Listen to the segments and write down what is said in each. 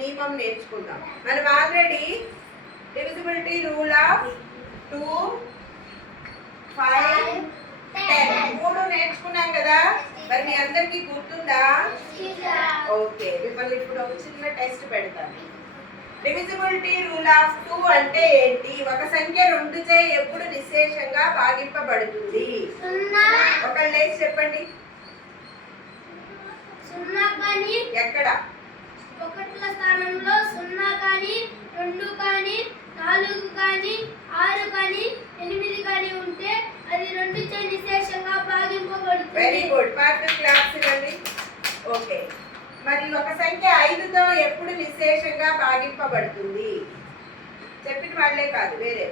నియమం నేర్చుకుందాం. మనం ఆల్రెడీ డివిజిబిలిటీ రూల్ ఆఫ్ 2, 5, 10 మూడు నేర్చుకున్నాం కదా. మరి మీ అందరికీ గుర్తుందా? ఓకే, మిమ్మల్ని ఇప్పుడు ఒక చిన్న టెస్ట్ పెడతాను. డివిజిబిలిటీ రూల్ ఆఫ్ 2 అంటే ఏంటి? ఒక సంఖ్య 2చే ఎప్పుడు నిశేషంగా భాగింపబడుతుంది? ఒకళ్ళు లేచి చెప్పండి. ఎక్కడ? 1ల స్థానంలో 0 కానీ 2 కానీ 4 కానీ 6 కానీ 8 కానీ ఉంటే అది 2చే నిశేషంగా భాగింపబడుతుంది. వెరీ గుడ్, పార్ట్ క్లాస్ ఇవ్వండి. ఓకే, మరి ఒక సంఖ్య 5తో ఎప్పుడు నిశేషంగా భాగింపబడుతుంది? చెప్పిన వాళ్ళే కాదు, వేరే.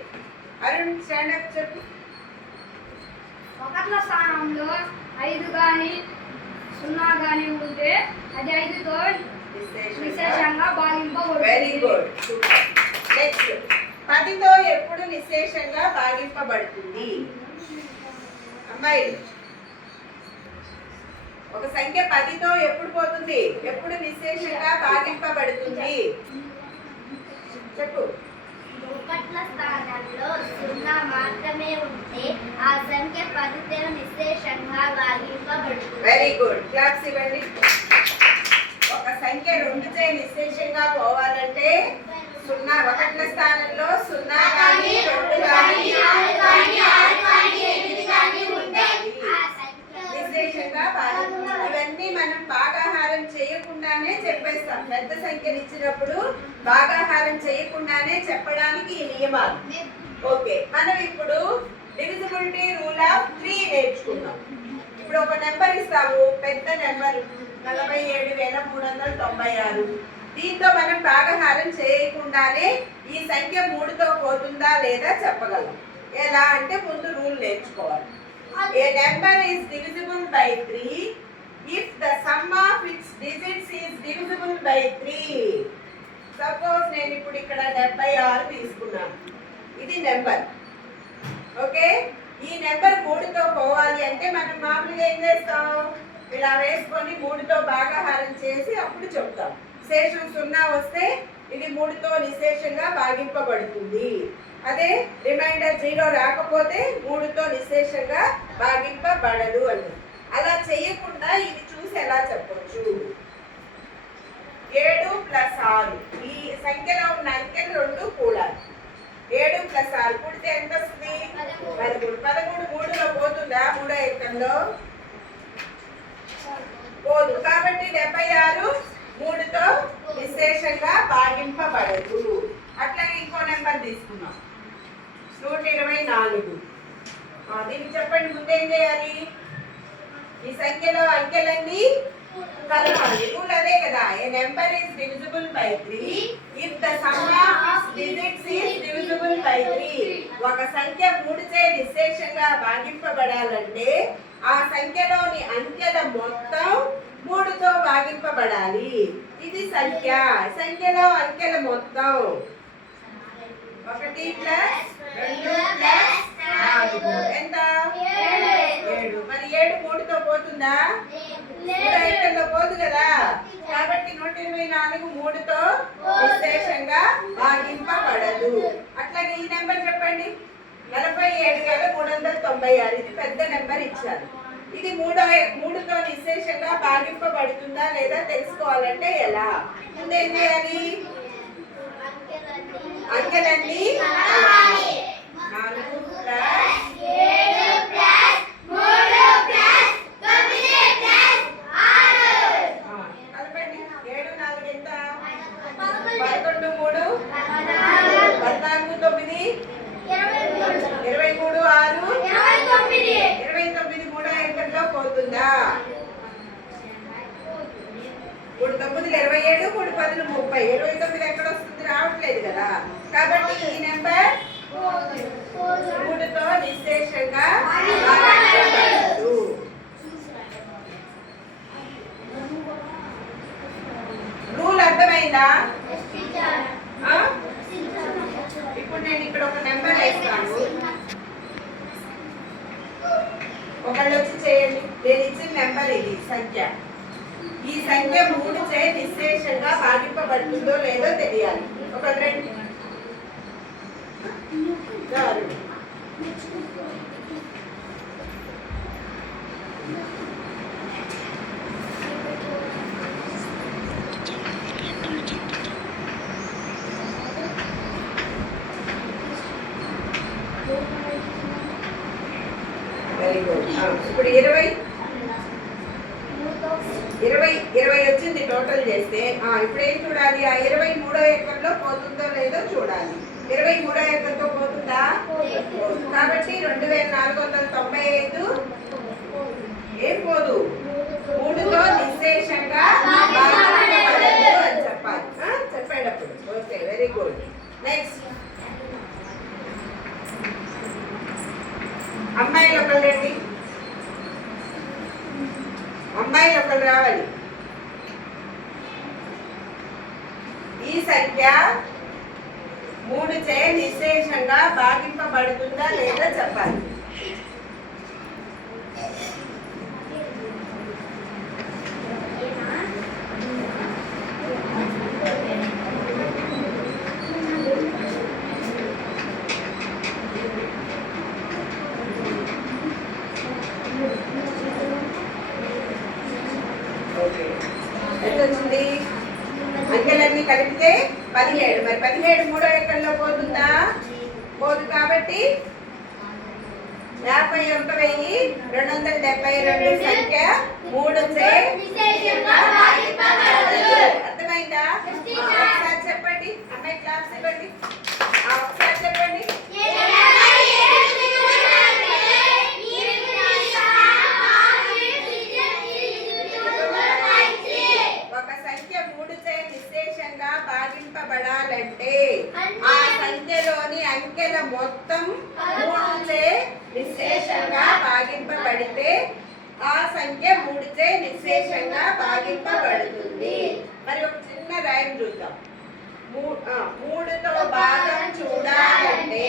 అరుణ్ స్టాండ్ అప్ చెప్పు. 1ల స్థానంలో 5 కానీ 0 కానీ ఉంటే అది 5తో నిశేషంగా భాగింపబడుతుంది. Very good, super. నెక్స్ట్, 10తో ఎప్పుడు నిశేషంగా భాగింపబడుతుంది? అమ్మాయి, ఒక సంఖ్య 10తో ఎప్పుడు పోతుంది? ఎప్పుడు నిశేషంగా భాగింపబడుతుంది? చెప్పు. 1ల స్థానంలో 0 మాత్రమే ఉంటే ఆ సంఖ్య 10తో నిశేషంగా భాగింపబడుతుంది. వెరీ గుడ్, క్లాప్స్ ఇవ్వండి. ఒక సంఖ్య 2చే నిశేషంగా పోవాలంటే 0 1ల స్థానంలో 0 కానీ 2 కానీ 6 కానీ 8 కానీ ఉండాలి. నిశేషంగా భాగింపబడాలి. ఇవన్నీ మనం భాగాహారం చేయకుండానే చెప్పేస్తాం. పెద్ద సంఖ్యను ఇచ్చినప్పుడు భాగాహారం చేయకుండానే చెప్పడానికి ఈ నియమాలు. ఓకే, మనం ఇప్పుడు డివిజిబిలిటీ రూల్ ఆఫ్ 3 నేర్చుకుందాం. ఇప్పుడు ఒక నెంబర్ ఇస్తాము, పెద్ద నెంబర్ 47,396. దీంతో మనం భాగాహారం చేయకుండానే ఈ సంఖ్య 3తో పోతుందా లేదా చెప్పగలం. ఎలా అంటే ముందు రూల్ నేర్చుకోవాలి. A number is divisible by 3 if the sum of its digits is divisible by 3. Suppose నేను ఇప్పుడు ఇక్కడ 76 తీసుకున్నాను. ఇది నెంబర్. ఓకే, ఈ నెంబర్ 3తో పోవాలి అంటే మనం మామూలుగా ఏం చేస్తాం? ఇలా వేసుకొని 3తో భాగాహారం చేసి అప్పుడు చెప్తాం. శేషం 0 వస్తే ఇది 3తో నిశేషంగా భాగింపబడుతుంది. అదే రిమైండర్ 0 రాకపోతే 3తో నిశేషంగా భాగింపబడదు అని. అలా చేయకుండా ఇది చూసి ఎలా చెప్పొచ్చు? 7 + 6, ఈ సంఖ్యలో ఉన్న అంకెలు 2 కూడాలి. 7 + 6 కూడితే ఎంత వస్తుంది? 13. 13 3లో పోతుందా? 3 ఎక్కంలో పోదు. కాబట్టి 76 3తో నిశేషంగా భాగింపబడదు. అట్లాగే ఇంకో నెంబర్ తీసుకున్నాం, 124. దీనికి చెప్పండి, ముందేం చేయాలి? ఈ సంఖ్యలో అంకెలన్నీ కలవాలి. రూల్ అదే కదా. A number is divisible by 3 if the sum of its digits is divisible by 3. ఒక సంఖ్య 3చే నిశేషంగా భాగింపబడాలంటే ఆ సంఖ్యలోని అంకెల మొత్తం 3తో భాగింపబడాలి. ఇది సంఖ్య. సంఖ్యలో అంకెల మొత్తం 1 + 2 + 4 ఎంత? 7. మరి 7 3తో పోతుందా? 3 పోదు కదా. కాబట్టి 124 3తో నిశేషంగా భాగింపబడదు. అట్లాగే ఈ నెంబర్ చెప్పండి, 47,396. ఇది పెద్ద నెంబర్ ఇచ్చారు. ఇది 3తో నిశేషంగా భాగింపబడుతుందా లేదా తెలుసుకోవాలంటే ఎలా? ముందేం చేయాలి? అంకెలన్నీ 4 + 7 + 3 + 9 + 6. కలపండి. 7 4 ఎంత? 11 3 14 9 23 6 29 3 ఎంకల్లో పోతుందా? 3 9 27 3 10 30. 29 ఎక్కడ వస్తుంది? రావట్లేదు కదా. కాబట్టి ఈ నెంబర్ 3తో నిశేషంగా భాగింపబడదు. రూల్ అర్థమైందా? ఇప్పుడు నేను ఇక్కడ ఒక నెంబర్ వేస్తాను. ఒకళ్ళు వచ్చి చేయండి. నేను ఇచ్చిన నెంబర్ ఇది సంఖ్య. ఈ సంఖ్య 3 చే నిశ్శేషంగా భాగింపబడుతుందో లేదో తెలియాలి. ఒక రెండు వెరీ గుడ్. ఇప్పుడు 20 వచ్చింది టోటల్ చేస్తే. ఇప్పుడు ఏం చూడాలి? ఆ 20 మూడో ఎక్కల్లో పోతుందో లేదో చూడాలి. 20 మూడో ఎక్కలతో పోతుందా? కాబట్టి 2495 ఏం పోదు, 3తో నిశ్శేషంగా భాగింపబడదు అని చెప్పాలి చెప్పేటప్పుడు. Okay, very good. నెక్స్ట్ అమ్మాయిలు ఒకళ్ళు రండి, అమ్మాయిలు ఒకళ్ళు రావాలి. ఈ సంఖ్య 3 చే నిశ్శేషంగా భాగింపబడుతుందా లేదా చెప్పాలి. ఎంత వచ్చింది? అంకెలన్నీ కలిపితే 17. మరి 17 మూడో ఎక్కల్లో పోతుందా? పోదు. కాబట్టి 51,272 సంఖ్య 3 చే అర్థమైందా? ఒకసారి చెప్పండి, అమ్మాయి క్లాస్ ఇవ్వండి. ఒకసారి చెప్పండి. భాగింపబడాలంటే ఆ సంఖ్యలోని అంకెల మొత్తం 3 చే నిశ్శేషంగా భాగింపబడితే ఆ సంఖ్య 3 చే నిశ్శేషంగా భాగింపబడుతుంది. మరి ఒక చిన్న రైమ్ చూద్దాం. 3తో భాగం చూడాలంటే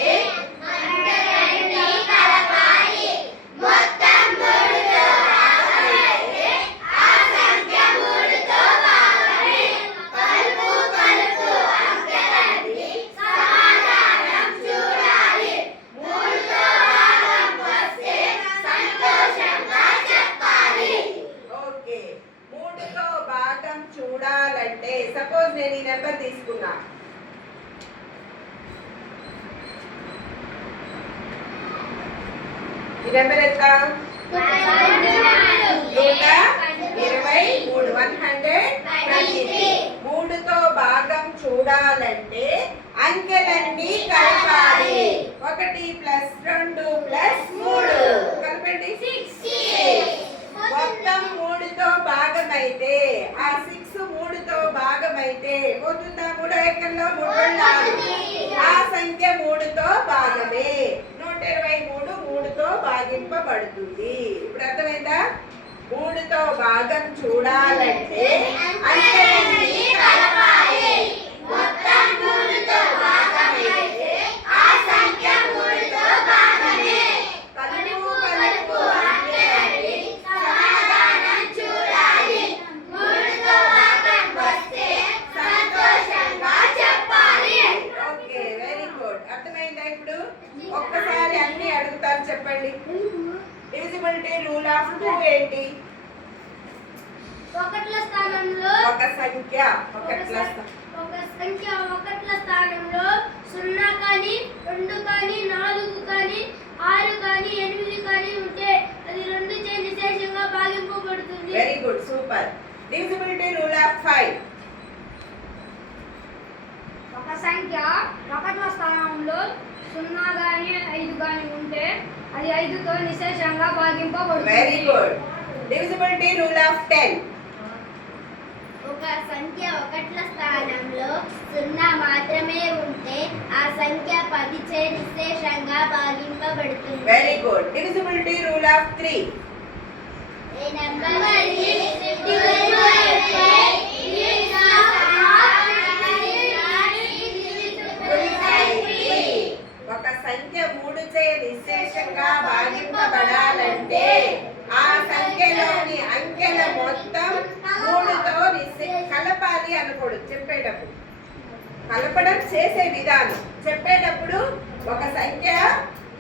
చూడాలంటే సపోజ్ నేను ఈ నెంబర్ తీసుకున్నా. ఈ నెంబర్ ఎంత? 123. 3తో భాగం చూడాలంటే అంకెలన్నీ కలపాలి. 1 + 2 + 3 కలపండి. 6. మొత్తం 3తో భాగమైతే ఆ 6 3తో భాగమైతే పోతుందా? మూడో ఎక్కల్లో 3 ఆ సంఖ్య 3తో భాగమే. 123 3తో భాగింపబడుతుంది. ఇప్పుడు అర్థమైందా? 3తో భాగం చూడాలంటే అంకెలన్నీ కలపాలి. మొత్తం 3తో భాగమైతే ఆ సంఖ్య 3తో భాగమే. కలుపు కలుపు అంకెలన్నీ సమాధానం చూడాలి. 3తో భాగం వస్తే సంతోషంగా చెప్పాలి. Okay, very good. అర్థమైందా? ఇప్పుడు ఒక్కసారి అన్ని అడుగుతారు, చెప్పండి. డివిజిబిలిటీ రూల్ ఆఫ్ 2 ఏంటి? ఒకట్ల స్థానంలో ఒక సంఖ్య ఒకట్ల స్థానంలో 0 కానీ 2 కానీ 4 కానీ 6 కానీ 8 కానీ ఉంటే అది 2 చే నిశ్శేషంగా భాగింపబడుతుంది. Very good, super. Divisibility rule of 5. ఒక సంఖ్య ఒకట్ల స్థానంలో 0 కానీ 5 కానీ ఉంటే అది 5తో నిశ్శేషంగా భాగింపబడుతుంది. Very good. Divisibility rule of 10. ఒక సంఖ్య ఒకట్ల స్థానంలో 0 మాత్రమే ఉంటే ఆ సంఖ్య 10 చే నిశ్శేషంగా భాగింపబడుతుంది. Very good. Divisibility rule of 3. A number ఒక సంఖ్య 3 చే నిశ్శేషంగా భాగింపబడాలంటే ఆ సంఖ్యలోని అంకెల మొత్తం 3 కలపాలి అనకూడదు చెప్పేటప్పుడు. కలపడం చేసే విధానం. చెప్పేటప్పుడు ఒక సంఖ్య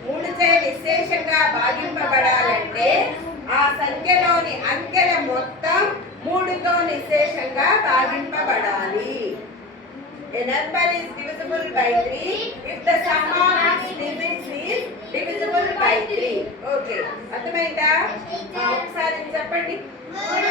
3చే నిశ్శేషంగా భాగింపబడాలంటే ఆ సంఖ్యలోని అంకెల మొత్తం 3తో నిశ్శేషంగా భాగింపబడాలి. A number is divisible by 3 if the sum of its digits is divisible by 3. Okay, అర్థమైందా? ఒకసారి చెప్పండి. 3